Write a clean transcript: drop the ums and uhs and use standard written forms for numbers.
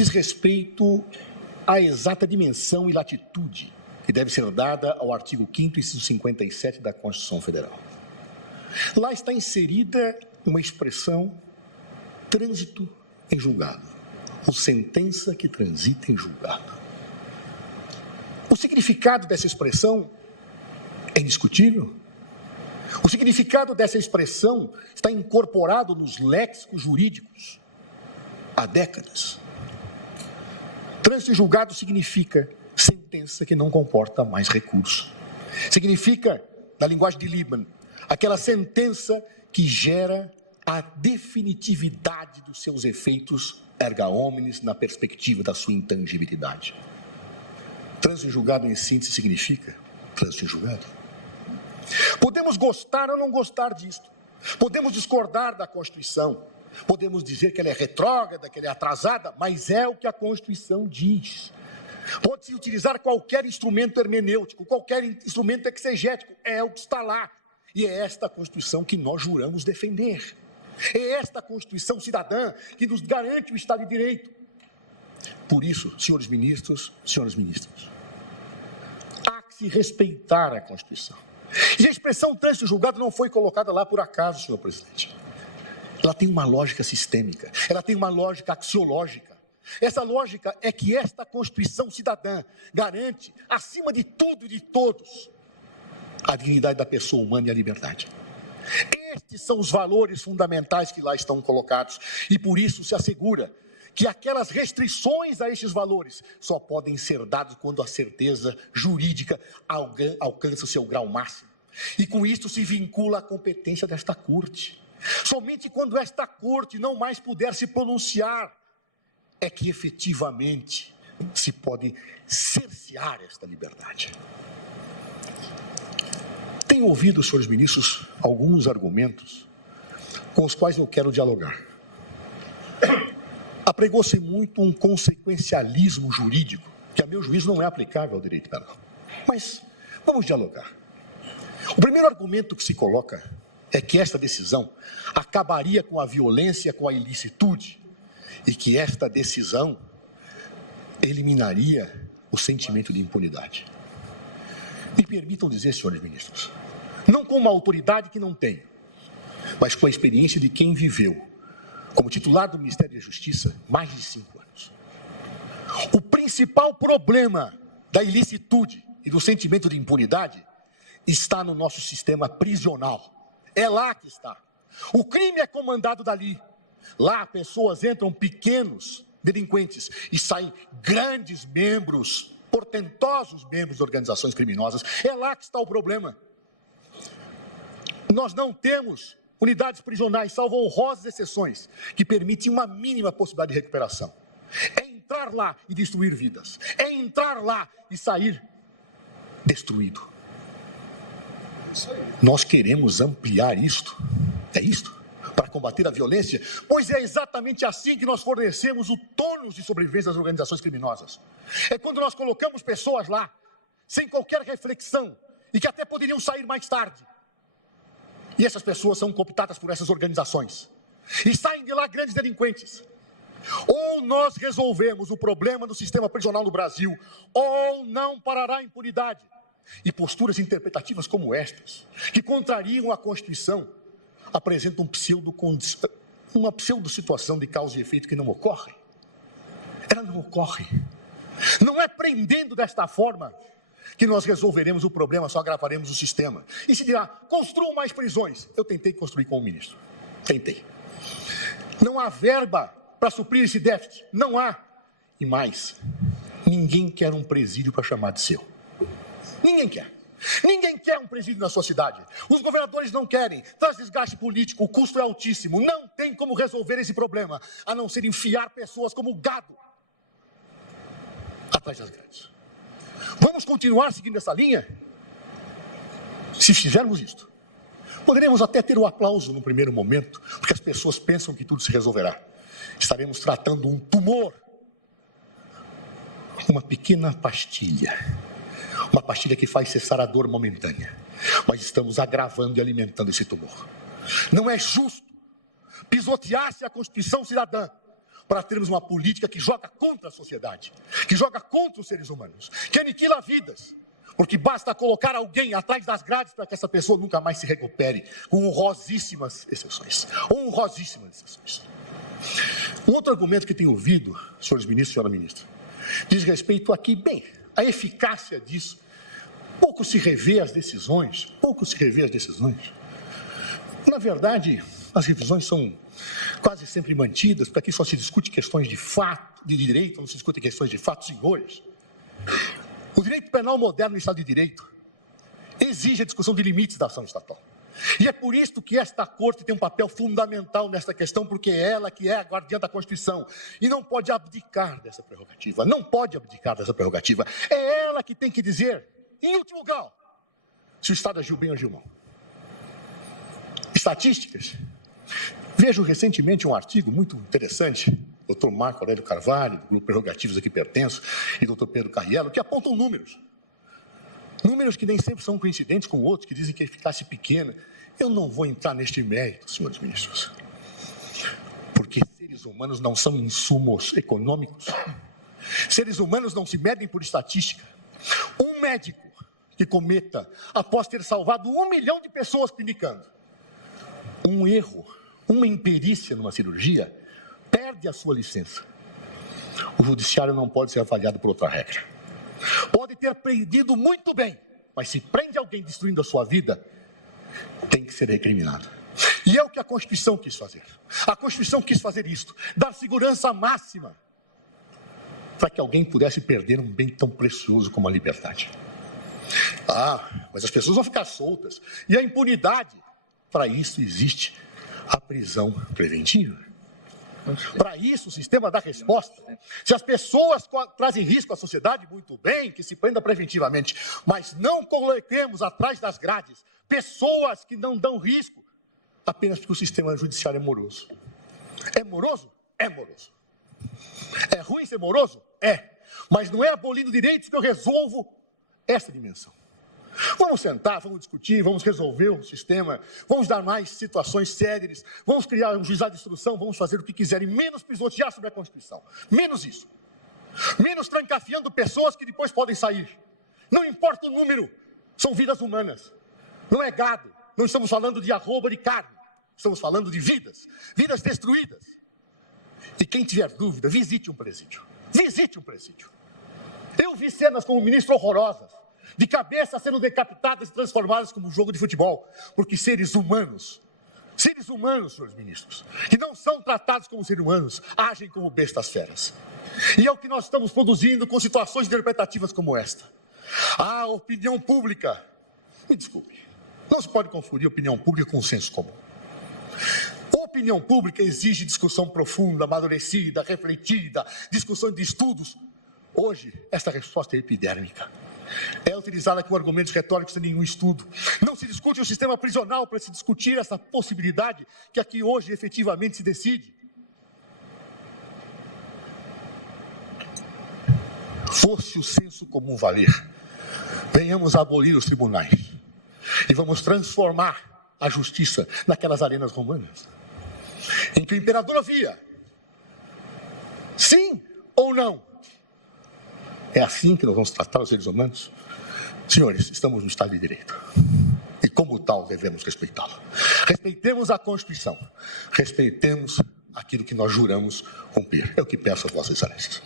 diz respeito à exata dimensão e latitude que deve ser dada ao artigo 5º, inciso 57 da Constituição Federal. Lá está inserida uma expressão trânsito em julgado, ou sentença que transita em julgado. O significado dessa expressão é indiscutível. O significado dessa expressão está incorporado nos léxicos jurídicos há décadas. Trânsito em julgado significa sentença que não comporta mais recurso. Significa, na linguagem de Liebman, aquela sentença que gera a definitividade dos seus efeitos erga omnes na perspectiva da sua intangibilidade. Trânsito em julgado, em síntese, significa trânsito em julgado. Podemos gostar ou não gostar disto. Podemos discordar da Constituição. Podemos dizer que ela é retrógrada, que ela é atrasada, mas é o que a Constituição diz. Pode-se utilizar qualquer instrumento hermenêutico, qualquer instrumento exegético, é o que está lá. E é esta Constituição que nós juramos defender. É esta Constituição cidadã que nos garante o Estado de Direito. Por isso, senhores ministros, senhoras ministras, há que se respeitar a Constituição. E a expressão trânsito julgado não foi colocada lá por acaso, senhor presidente. Ela tem uma lógica sistêmica, ela tem uma lógica axiológica. Essa lógica é que esta Constituição cidadã garante, acima de tudo e de todos, a dignidade da pessoa humana e a liberdade. Estes são os valores fundamentais que lá estão colocados e por isso se assegura que aquelas restrições a estes valores só podem ser dadas quando a certeza jurídica alcança o seu grau máximo. E com isto se vincula a competência desta Corte. Somente quando esta Corte não mais puder se pronunciar é que efetivamente se pode cercear esta liberdade. Tenho ouvido, senhores ministros, alguns argumentos com os quais eu quero dialogar. Apregou-se muito um consequencialismo jurídico, que a meu juízo não é aplicável ao direito penal. Mas vamos dialogar. O primeiro argumento que se coloca é que esta decisão acabaria com a violência, com a ilicitude, e que esta decisão eliminaria o sentimento de impunidade. Me permitam dizer, senhores ministros, não com uma autoridade que não tenho, mas com a experiência de quem viveu como titular do Ministério da Justiça mais de 5 anos. O principal problema da ilicitude e do sentimento de impunidade está no nosso sistema prisional. É lá que está. O crime é comandado dali. Lá pessoas entram pequenos delinquentes e saem grandes membros, portentosos membros de organizações criminosas. É lá que está o problema. Nós não temos unidades prisionais, salvo honrosas exceções, que permitem uma mínima possibilidade de recuperação. É entrar lá e destruir vidas. É entrar lá e sair destruído. Nós queremos ampliar isto. É isto? Para combater a violência? Pois é exatamente assim que nós fornecemos o tônus de sobrevivência das organizações criminosas. É quando nós colocamos pessoas lá, sem qualquer reflexão, e que até poderiam sair mais tarde. E essas pessoas são cooptadas por essas organizações. E saem de lá grandes delinquentes. Ou nós resolvemos o problema do sistema prisional no Brasil, ou não parará a impunidade. E posturas interpretativas como estas, que contrariam a Constituição, apresentam uma pseudo-situação de causa e efeito que não ocorre. Ela não ocorre. Não é prendendo desta forma que nós resolveremos o problema, só agravaremos o sistema. E se dirá, construam mais prisões. Eu tentei construir com o ministro. Tentei. Não há verba para suprir esse déficit. Não há. E mais, ninguém quer um presídio para chamar de seu. Ninguém quer. Ninguém quer um presídio na sua cidade. Os governadores não querem. Traz desgaste político, o custo é altíssimo. Não tem como resolver esse problema, a não ser enfiar pessoas como gado atrás das grades. Vamos continuar seguindo essa linha? Se fizermos isto, poderemos até ter o aplauso no primeiro momento, porque as pessoas pensam que tudo se resolverá. Estaremos tratando um tumor, uma pequena pastilha, uma pastilha que faz cessar a dor momentânea, mas estamos agravando e alimentando esse tumor. Não é justo pisotear-se a Constituição cidadã para termos uma política que joga contra a sociedade, que joga contra os seres humanos, que aniquila vidas, porque basta colocar alguém atrás das grades para que essa pessoa nunca mais se recupere, com honrosíssimas exceções. Honrosíssimas exceções. Um outro argumento que tenho ouvido, senhores ministros e senhora ministra, diz respeito aqui, bem, a eficácia disso. Pouco se revê as decisões, Na verdade, as revisões são quase sempre mantidas, porque aqui só se discute questões de fato, de direito, não se discute questões de fatos e senhores. O direito penal moderno no Estado de Direito exige a discussão de limites da ação estatal. E é por isso que esta Corte tem um papel fundamental nesta questão, porque é ela que é a guardiã da Constituição e não pode abdicar dessa prerrogativa, É ela que tem que dizer, em último grau, se o Estado agiu bem ou agiu mal. Estatísticas. Vejo recentemente um artigo muito interessante, Dr. Marco Aurélio Carvalho, do Grupo Prerrogativas a que pertenço, e Dr. Pedro Carriello, que apontam números. Números que nem sempre são coincidentes com outros, que dizem que a eficácia é pequena. Eu não vou entrar neste mérito, senhores ministros, porque seres humanos não são insumos econômicos. Seres humanos não se medem por estatística. Um médico que cometa, após ter salvado 1 milhão de pessoas clinicando, um erro, uma imperícia numa cirurgia, perde a sua licença. O judiciário não pode ser avaliado por outra regra. Pode ter prendido muito bem, mas se prende alguém destruindo a sua vida, tem que ser recriminado. E é o que a Constituição quis fazer. A Constituição quis fazer isto, dar segurança máxima para que alguém pudesse perder um bem tão precioso como a liberdade. Mas as pessoas vão ficar soltas. E a impunidade, para isso existe a prisão preventiva. Para isso o sistema dá resposta. Se as pessoas trazem risco à sociedade, muito bem, que se prenda preventivamente. Mas não coloquemos atrás das grades pessoas que não dão risco apenas porque o sistema judiciário é moroso. É moroso? É moroso. É ruim ser moroso? É. Mas não é abolindo direitos que eu resolvo essa dimensão. Vamos sentar, vamos discutir, vamos resolver o sistema, vamos dar mais situações sérias, vamos criar um juizado de instrução, vamos fazer o que quiserem, menos pisotear sobre a Constituição. Menos isso. Menos trancafiando pessoas que depois podem sair. Não importa o número, são vidas humanas. Não é gado, não estamos falando de arroba de carne, estamos falando de vidas, vidas destruídas. E quem tiver dúvida, visite um presídio. Visite um presídio. Eu vi cenas como ministro horrorosas, de cabeça sendo decapitadas e transformadas como um jogo de futebol, porque seres humanos, senhores ministros, que não são tratados como seres humanos, agem como bestas feras. E é o que nós estamos produzindo com situações interpretativas como esta. A opinião pública, me desculpe, não se pode confundir opinião pública com o senso comum. Opinião pública exige discussão profunda, amadurecida, refletida, discussão de estudos. Hoje, esta resposta é epidérmica. É utilizada com argumentos retóricos sem nenhum estudo. Não se discute o sistema prisional para se discutir essa possibilidade que aqui hoje efetivamente se decide. Fosse o senso comum valer, venhamos abolir os tribunais e vamos transformar a justiça naquelas arenas romanas, em que o imperador havia sim ou não. É assim que nós vamos tratar os seres humanos? Senhores, estamos no Estado de Direito. E como tal, devemos respeitá-lo. Respeitemos a Constituição. Respeitemos aquilo que nós juramos cumprir. É o que peço às vossas excelências.